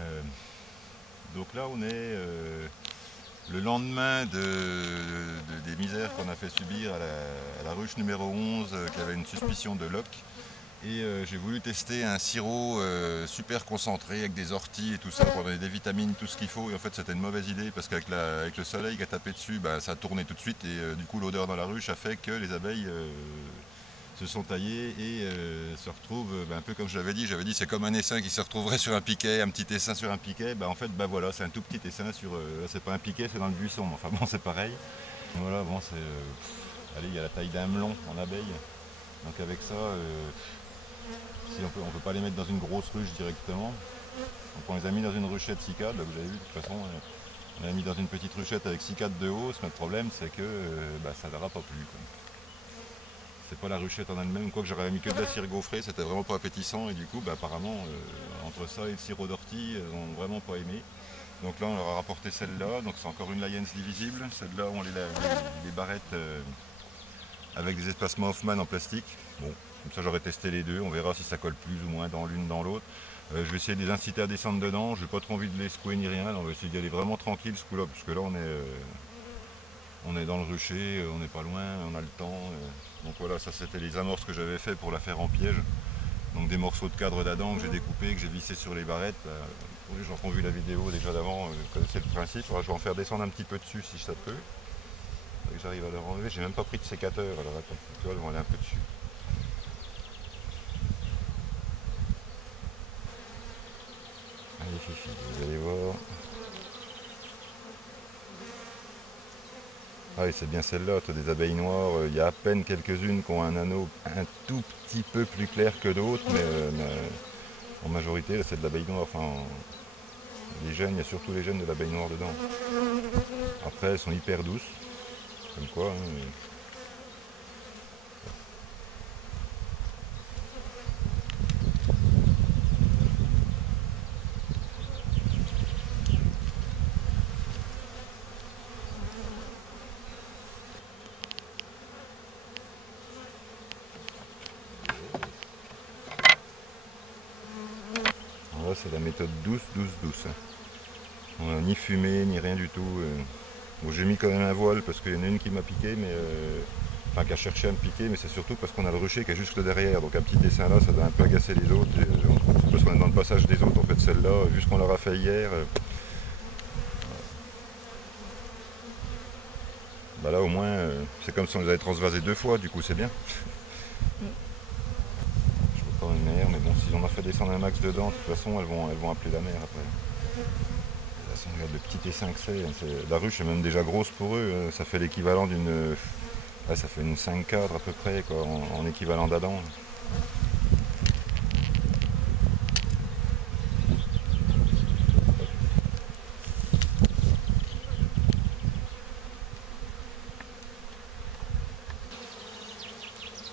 Euh, donc là on est le lendemain des misères qu'on a fait subir à la ruche numéro 11 qui avait une suspicion de loch. Et j'ai voulu tester un sirop super concentré avec des orties et tout ça pour donner des vitamines, tout ce qu'il faut. Et en fait c'était une mauvaise idée parce qu'avec avec le soleil qui a tapé dessus, bah, ça a tourné tout de suite. Et du coup l'odeur dans la ruche a fait que les abeilles se sont taillées et se retrouvent un peu comme j'avais dit c'est comme un essaim qui se retrouverait sur un piquet, un petit essaim sur un piquet. Bah, en fait bah voilà, c'est un tout petit essaim sur, c'est pas un piquet, c'est dans le buisson, mais enfin bon c'est pareil. Voilà, bon c'est allez, il y a la taille d'un melon en abeille. Donc avec ça, si on peut pas les mettre dans une grosse ruche directement. Donc on les a mis dans une ruchette 6 cadres, là vous avez vu de toute façon. On l'a mis dans une petite ruchette avec 6 cadres de hausse, mais le problème c'est que bah, ça ne leur a pas plu, quoi. C'est pas la ruchette en elle-même, quoique j'aurais mis que de la cire gaufrée, c'était vraiment pas appétissant et du coup bah, apparemment entre ça et le sirop d'ortie, elles ont vraiment pas aimé. Donc là on leur a rapporté celle-là, donc c'est encore une Lions divisible. Celle-là on les barrettes avec des espacements Hoffman en plastique. Bon, comme ça j'aurais testé les deux, on verra si ça colle plus ou moins dans l'une dans l'autre. Je vais essayer de les inciter à descendre dedans, j'ai pas trop envie de les secouer ni rien, on va essayer d'y aller vraiment tranquille ce coup-là, parce que là on est dans le rucher, on n'est pas loin, on a le temps. Donc voilà, ça c'était les amorces que j'avais fait pour la faire en piège. Donc des morceaux de cadre d'Adam que j'ai découpés, que j'ai vissés sur les barrettes. Pour les gens qui ont vu la vidéo déjà d'avant, vous connaissez le principe. Alors, je vais en faire descendre un petit peu dessus si ça peut. Que j'arrive à leur enlever, j'ai même pas pris de sécateur, alors attends, tu vois, elles vont aller un peu dessus. Allez Fifi, vous allez voir. Ah oui, c'est bien celle-là, tu as des abeilles noires, il y a à peine quelques-unes qui ont un anneau un tout petit peu plus clair que d'autres, mais en majorité, là, c'est de l'abeille noire. Enfin, les gènes, il y a surtout les gènes de l'abeille noire dedans. Après, elles sont hyper douces, comme quoi. Hein. Là, c'est la méthode douce, douce, douce. On n'a ni fumé, ni rien du tout. Bon, j'ai mis quand même un voile parce qu'il y en a une qui m'a piqué, mais enfin qui a cherché à me piquer, mais c'est surtout parce qu'on a le rucher qui est juste derrière. Donc un petit dessin là, ça doit un peu agacer les autres. C'est parce qu'on est dans le passage des autres, en fait, celle-là, vu ce qu'on leur a fait hier. Bah là, au moins, c'est comme si on les avait transvasés 2 fois, du coup, c'est bien. Je veux pas une mer, mais bon, si on a fait descendre un max dedans, de toute façon, elles vont appeler la mer après. De toute façon, regarde le petit essaim que c'est. La ruche est même déjà grosse pour eux. Ça fait l'équivalent d'une. Là, ça fait une 5 cadres à peu près, quoi, en équivalent d'Adam.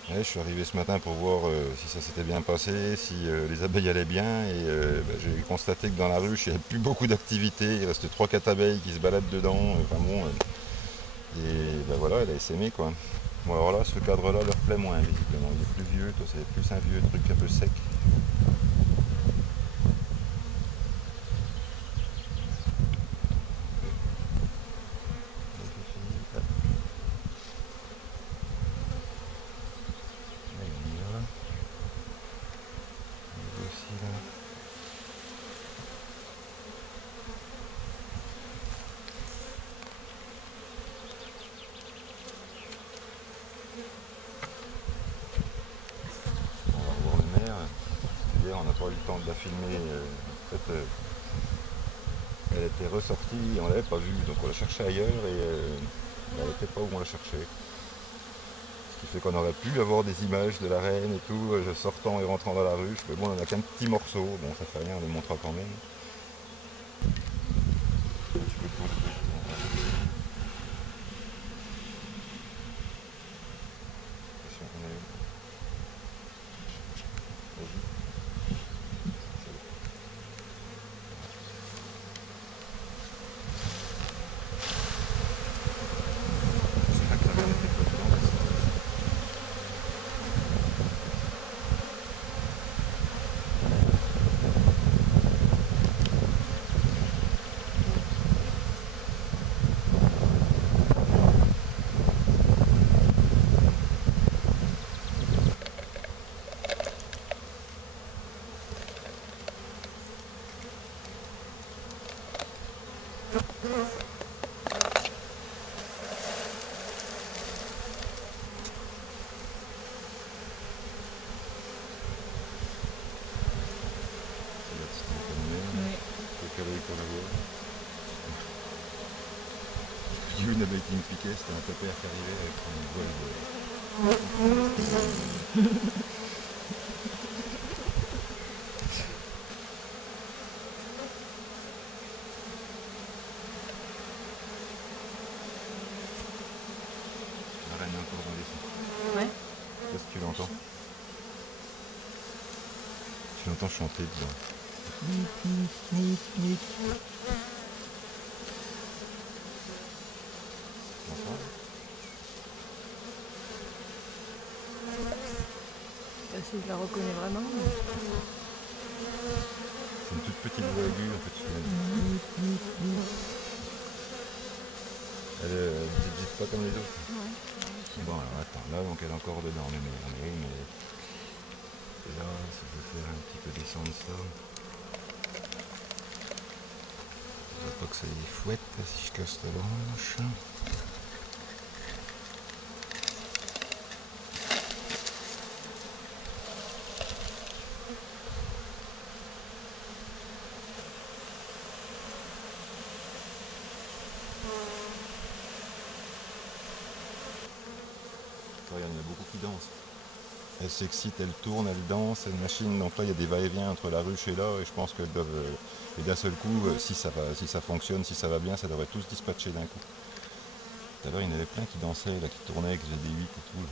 Ouais, je suis arrivé ce matin pour voir si ça s'était bien passé, si les abeilles allaient bien, et bah, j'ai constaté que dans la ruche, il n'y avait plus beaucoup d'activité, il restait 3-4 abeilles qui se baladent dedans, enfin bon, et bah voilà, elle a essaimé quoi. Bon alors là, ce cadre-là leur plaît moins visiblement, il est plus vieux, toi c'est plus un vieux truc un peu sec. Allez, on y va. Aussi là. On va revoir le maire. Hier on n'a pas eu le temps de la filmer. En fait, elle était ressortie, on l'avait pas vue, donc on l'a cherchée ailleurs et elle n'était pas où on la cherchait. Ce qui fait qu'on aurait pu avoir des images de la reine et tout, sortant et rentrant dans la ruche, mais bon on en a qu'un petit morceau, bon ça fait rien, on le montrera quand même. Tu peux tourner dessus. Attention, on est où? Vas-y. J'espère que la reine n'était pas dedans aussi. C'est la petite antenne mère. Ouais. Le calorie pour la voir. J'ai vu une abeille qui me piquait, c'était un pépère qui arrivait avec une voile de. La reine est encore dans les sons. Ouais. Qu'est-ce que tu l'entends? Tu l'entends chanter dedans. Tu l'entends? Bah, si je la reconnais vraiment. C'est une toute petite voix aiguë en fait. Elle zip pas comme les autres. Ouais. Bon alors attends, là donc elle est encore dedans, mais là si je vais faire un petit peu descendre ça. Je vois pas que ça y fouette si je casse la branche. Regarde, il y en a beaucoup qui dansent. Elle s'excite, elle tourne, elle danse, elle machine. Donc là, il y a des va-et-vient entre la ruche et là. Et je pense qu'elles doivent. Et d'un seul coup, si ça fonctionne, si ça va bien, ça devrait tous dispatcher d'un coup. Tout à l'heure, il y en avait plein qui dansaient, là, qui tournaient avec GD8 et tout. Là.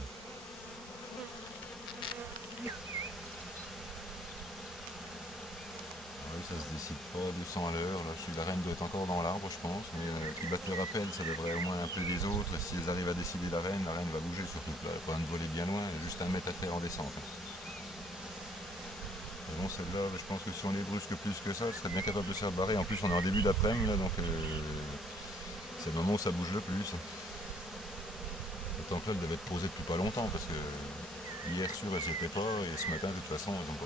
Ah oui, ça se décide pas à 200 à l'heure. Là, si la reine doit être encore dans l'arbre, je pense. Mais qu'ils battent le rappel, ça devrait au moins appeler les autres. Et si elles arrivent à décider la reine va bouger. Surtout que là, elle n'a pas de voler bien loin. Il y a juste un mètre à faire en descente. Mais bon, celle-là, je pense que si on les brusque plus que ça, elle serait bien capable de se faire barrer. En plus, on est en début d'après-midi, là, donc c'est le moment où ça bouge le plus. D'autant que là, elle devait être posée depuis pas longtemps, parce que hier sûr, elles n'y étaient pas, et ce matin, de toute façon, ils n'ont pas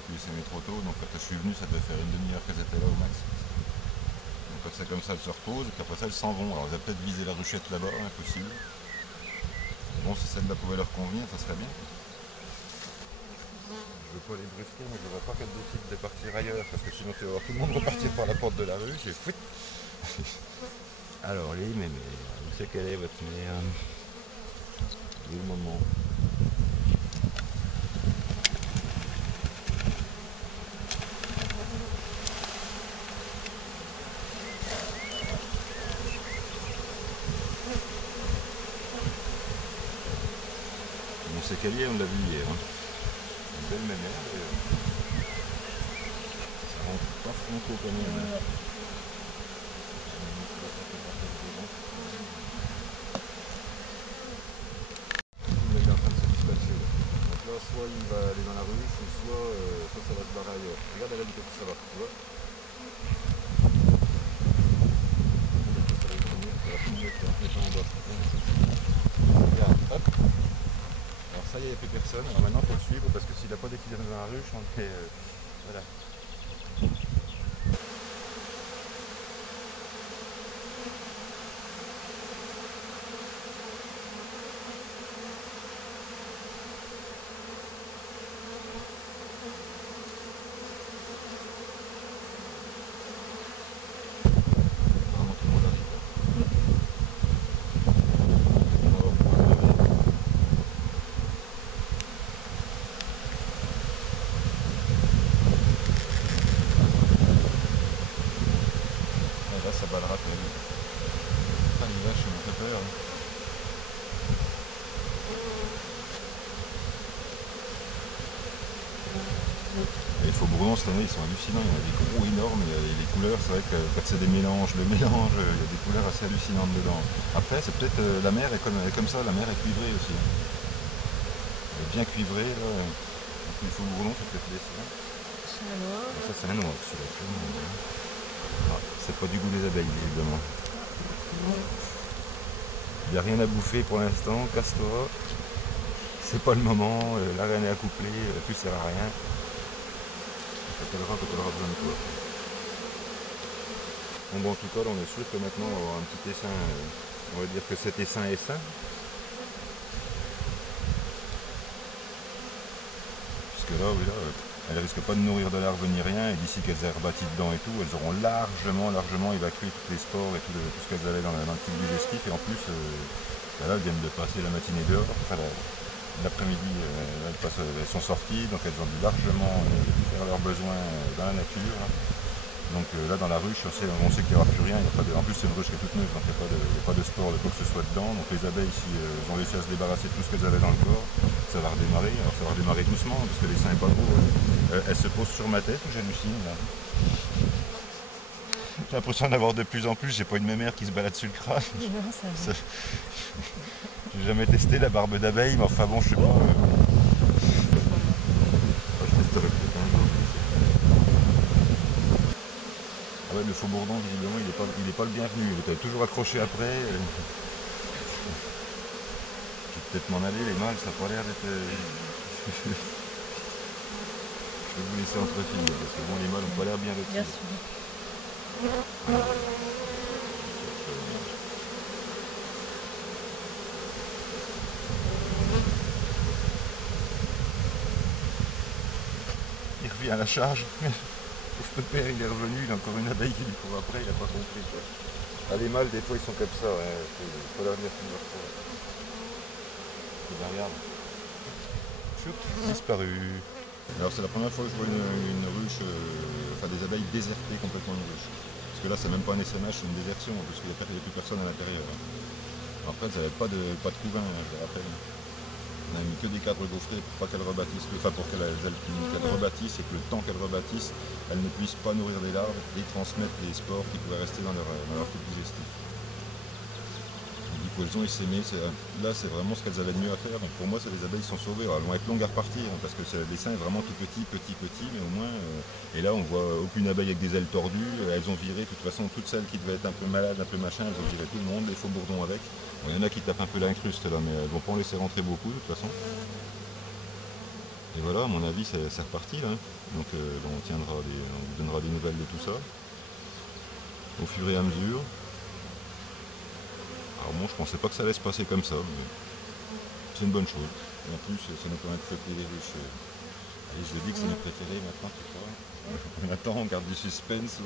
pu les s'aimer trop tôt. Donc quand je suis venu, ça devait faire une demi-heure qu'elles étaient là au max. Donc quand c'est comme ça, elles se reposent, et puis après ça, elles s'en vont. Alors, elles avaient peut-être visé la ruchette là-bas, impossible. Mais bon, si celle-là pouvait leur convenir, ça serait bien. Je veux pas les brusquer, mais je voudrais pas qu'elles décident de partir ailleurs, parce que sinon tu vas voir tout le monde repartir par la porte de la ruche et fouit. Alors les mémères, où c'est qu'elle est votre mère? Il est où maman? On sait qu'elle y est, on l'a vu hier. Hein. Une belle mémère d'ailleurs. Ça rentre pas franco quand même. Hein. Il est en train de se dispatcher là. Donc là, soit il va aller dans la ruche, ou soit ça va se barrer ailleurs. Regarde, elle a dit que ça va, tu vois. Ça va venir, ça va se mettre en bas. Regarde, hop. Alors ça y est, il n'y a plus personne. Alors maintenant, il faut le suivre parce que s'il n'a pas décidé dans la ruche, on est. Voilà. Vraiment, tout le monde arrive. Ah, là, ça bat le rappel. Ah, les vaches, ils m'ont fait peur. Hein. Les faux-bourdons cette année ils sont hallucinants, il y en a des gros énormes, et les couleurs, c'est vrai que quand c'est des mélanges, il y a des couleurs assez hallucinantes dedans. Après c'est peut-être la mer est comme ça, la mer est cuivrée aussi. Elle est bien cuivrée là. Donc les faux-bourdons c'est peut-être les siens. Ça c'est un noir celui-là. Ah, c'est pas du goût des abeilles visiblement. Il n'y a rien à bouffer pour l'instant, casse-toi. C'est pas le moment, la reine est accouplée, tu sers à rien. On t'appellera quand elle aura besoin de toi. Bon, en tout cas, là, on est sûr que maintenant, on va avoir un petit essaim, on va dire que cet essaim est sain. Parce que là, oui, là, elles risquent pas de nourrir de larves ni rien, et d'ici qu'elles aient rebâti dedans et tout, elles auront largement évacué tous les spores et tout ce qu'elles avaient dans le tube digestif, et en plus, là, elles viennent de passer la matinée dehors, enfin, l'après-midi, elles sont sorties, donc elles ont dû largement faire leurs besoins dans la nature. Hein. Donc là, dans la ruche, on sait qu'il n'y aura plus rien. En plus, c'est une ruche qui est toute neuve, donc il n'y a pas de sport, de quoi que ce soit dedans. Donc les abeilles, si elles ont réussi à se débarrasser de tout ce qu'elles avaient dans le corps, ça va redémarrer. Alors ça va redémarrer doucement, parce que l'essaim n'est pas gros. Elle se pose sur ma tête, j'hallucine là. J'ai l'impression d'avoir de plus en plus, j'ai pas une mémère qui se balade sur le crâne. Non, ça va. J'ai jamais testé la barbe d'abeille, mais enfin bon, je sais pas. Je testerai peut-être un jour. Ah ouais, le faux bourdon, visiblement, il est pas le bienvenu. Il était toujours accroché après. Je vais peut-être m'en aller, les mâles, ça n'a pas l'air d'être. Je vais vous laisser entre filles, parce que bon, les mâles n'ont pas l'air bien Bien retirés. sûr. Il revient à la charge. Le père, il est revenu, il a encore une abeille qui lui court après, il n'a pas compris quoi. Ah, les mâles, des fois, ils sont comme ça, ouais. Faut leur dire plusieurs fois. Ben, regarde. Choup, disparu. Alors, c'est la première fois que je vois une ruche, enfin des abeilles déserter complètement une ruche. Parce que là, c'est même pas un essaimage, c'est une désertion, parce qu'il n'y a plus personne à l'intérieur. Hein. Après, elles n'avaient pas de couvain, hein, je le rappelle. On a mis que des cadres gaufrés pour pas qu'elles rebâtissent, enfin pour qu'elles rebâtissent, et que le temps qu'elles rebâtissent, elles ne puissent pas nourrir des larves et transmettre les spores qui pourraient rester dans leur tube digestif. Du coup, elles ont essaimé. Là, c'est vraiment ce qu'elles avaient de mieux à faire. Donc pour moi, les abeilles sont sauvées. Alors, elles vont être longues à repartir, hein, parce que l'essaim est vraiment tout petit, mais au moins. Et là, on voit aucune abeille avec des ailes tordues. Elles ont viré, de toute façon, toutes celles qui devaient être un peu malades, un peu machin, elles ont viré tout le monde, les faux bourdons avec. Bon, il y en a qui tapent un peu l'incruste là, mais elles vont pas en laisser rentrer beaucoup, de toute façon. Et voilà, à mon avis, c'est reparti là. Donc, on vous donnera des nouvelles de tout ça au fur et à mesure. Alors bon, je pensais pas que ça allait se passer comme ça, mais c'est une bonne chose. Et en plus, ça nous permet de fêter les ruches. Allez, je dis que c'est nos préférés maintenant, tu vois. On attend, on garde du suspense.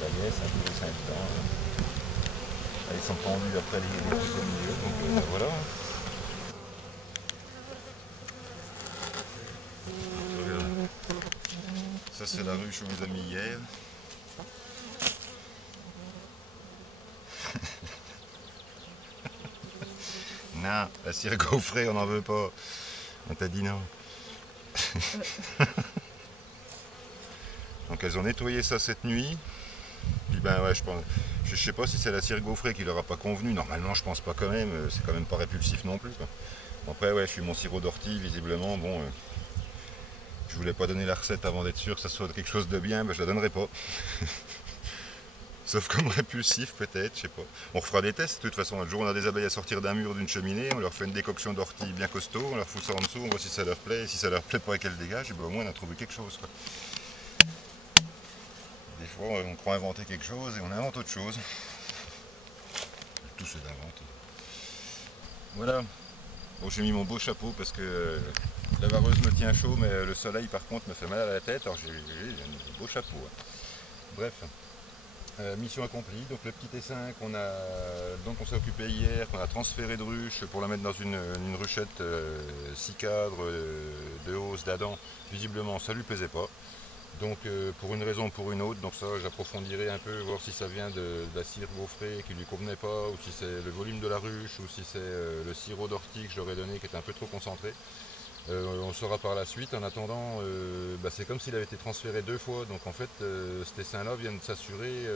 La liesse, un peu de 5 ans. Ils sont pendus après les trucs au milieu, donc voilà. Ça, c'est la ruche où les a mis hier. Non, la cire gaufrée, on n'en veut pas. On t'a dit non. Donc elles ont nettoyé ça cette nuit. Puis ben ouais, je sais pas si c'est la cire gaufrée qui leur a pas convenu. Normalement, je pense pas quand même. C'est quand même pas répulsif non plus. Quoi. Après, ouais, je suis mon sirop d'ortie, visiblement. Bon, je voulais pas donner la recette avant d'être sûr que ça soit quelque chose de bien. Ben, je la donnerai pas. Sauf comme répulsif peut-être, je sais pas. On refera des tests de toute façon. Un jour on a des abeilles à sortir d'un mur d'une cheminée, on leur fait une décoction d'ortie bien costaud, on leur fout ça en dessous, on voit si ça leur plaît, et si ça leur plaît pas et qu'elles dégagent, et ben au moins on a trouvé quelque chose. Quoi. Des fois on croit inventer quelque chose et on invente autre chose. Tout c'est d'inventer. Voilà. Bon, j'ai mis mon beau chapeau parce que la vareuse me tient chaud, mais le soleil par contre me fait mal à la tête, alors j'ai un beau chapeau. Hein. Bref. Mission accomplie, donc le petit essaim dont on s'est occupé hier, qu'on a transféré de ruche pour la mettre dans une ruchette 6 cadres de hausse d'Adam, visiblement ça lui plaisait pas. Donc pour une raison ou pour une autre, donc ça j'approfondirai un peu, voir si ça vient de la cire gaufrée qui lui convenait pas, ou si c'est le volume de la ruche, ou si c'est le sirop d'ortie que je leur ai donné qui était un peu trop concentré. On saura par la suite. En attendant, c'est comme s'il avait été transféré 2 fois. Donc en fait, cet essaim-là vient de s'assurer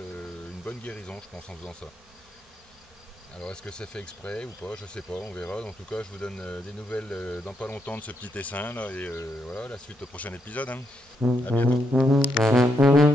une bonne guérison, je pense, en faisant ça. Alors est-ce que c'est fait exprès ou pas? Je sais pas, on verra. En tout cas, je vous donne des nouvelles dans pas longtemps de ce petit essaim là. Et voilà, la suite au prochain épisode. Hein. À bientôt.